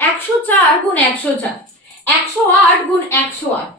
104 গুণ 104, 108 গুণ 108,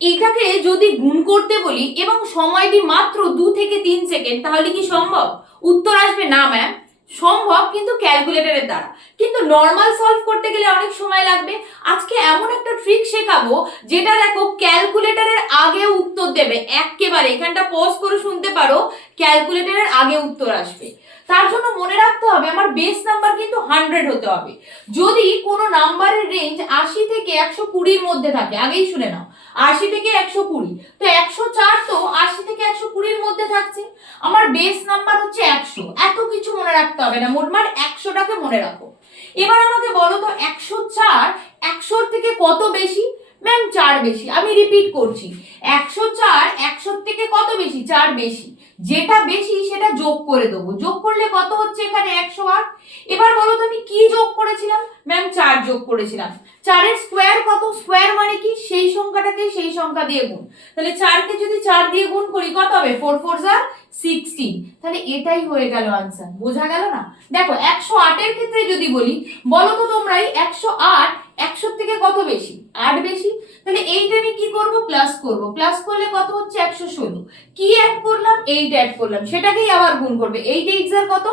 এটাকে যদি গুণ করতে বলি এবং সময় দিই মাত্র 2 থেকে 3 সেকেন্ড, তাহলে কি সম্ভব? উত্তর আসবে না ম্যাম। সম্ভব কিন্তু ক্যালকুলেটরের দ্বারা, কিন্তু নর্মাল সলভ করতে গেলে অনেক সময় লাগবে। আজকে এমন একটা ট্রিক শেখাবো যেটা দেখো ক্যালকুলেটরের আগে উত্তর দেবে একেবারে। এখানটা পজ করে শুনতে পারো, ক্যালকুলেটরের আগে উত্তর আসবে। তার জন্য মনে রাখতে হবে আমার বেস নাম্বার কিন্তু 100 হতে হবে। যদি কোনো নাম্বারের রেঞ্জ 80 থেকে 120 এর মধ্যে থাকে, আগেই শুনে নাও, 80 থেকে 120, তো 104 তো 80 থেকে 120 এর মধ্যে থাকছে। আমার বেস নাম্বার হচ্ছে 100, এত কিছু মনে রাখতে হবে না, মোটমাট 100টাকে মনে রাখো। এবার আমাকে বলো তো 104 100 থেকে কত বেশি? ম্যাম 4 বেশি। আমি রিপিট করছি, 104 100 থেকে কত বেশি? 4 বেশি। যেটা বেশি সেটা যোগ করে দেবো, যোগ করলে কত হচ্ছে এখানে? 108। এবার বলো তো আমি কি যোগ করেছিলাম? ম্যাম 4 যোগ করেছিলাম। 4 এর স্কোয়ার কত? স্কোয়ার মানে কি? সেই সংখ্যাটাকে সেই সংখ্যা দিয়ে গুণ। তাহলে 4 কে যদি 4 দিয়ে গুণ করি কত হবে? 4 4 যা 16। তাহলে এটাই হয়ে গেল आंसर। বোঝা গেল না? দেখো 108 এর ক্ষেত্রে যদি বলি, বলো তো তোমরাই 108 100 থেকে কত বেশি? 8 বেশি। তাহলে এইটা আমি কি করব? প্লাস করব। প্লাস করলে কত হচ্ছে? 116। কি অ্যাড করলাম? 8 অ্যাড করলাম, সেটাকেই আবার গুণ করবে। 8 8 এর কত?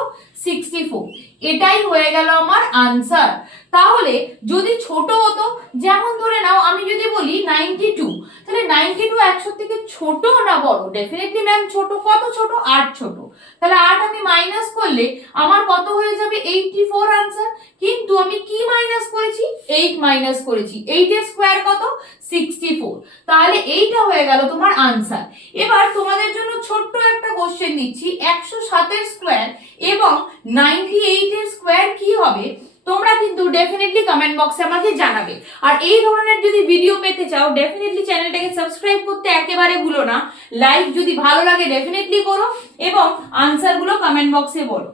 64। এটাই হয়ে গেল আমার আনসার। তাহলে যদি ছোট হতো, যেমন ধরে নাও আমি যদি বলি 92, তাহলে 92 100 থেকে ছোট না বড়? ডেফিনেটলি ম্যাম ছোট। কত ছোট? 8 ছোট। তাহলে 8 আমি মাইনাস করলে আমার কত হয়ে যাবে? 84 আনসার। কিন্তু আমি কি মাইনাস করেছি? 8 মাইনাস করেছি। 8 এর স্কোয়ার কত? 64। তাহলে এইটা হয়ে গেল তোমার আনসার। এবার তোমাদের জন্য ছোট্ট একটা কোশ্চেন দিচ্ছি, 107 এর স্কোয়ার এবং 98 এর স্কোয়ার কি হবে? তোমরা কিন্তু ডেফিনেটলি কমেন্ট বক্সে আমাকে জানাবে। আর এই ধরনের যদি ভিডিও পেতে চাও, ডেফিনেটলি চ্যানেলটাকে সাবস্ক্রাইব করতে একেবারে ভুলো না। লাইক যদি ভালো লাগে ডেফিনেটলি করো এবং আনসারগুলো কমেন্ট বক্সে বলো।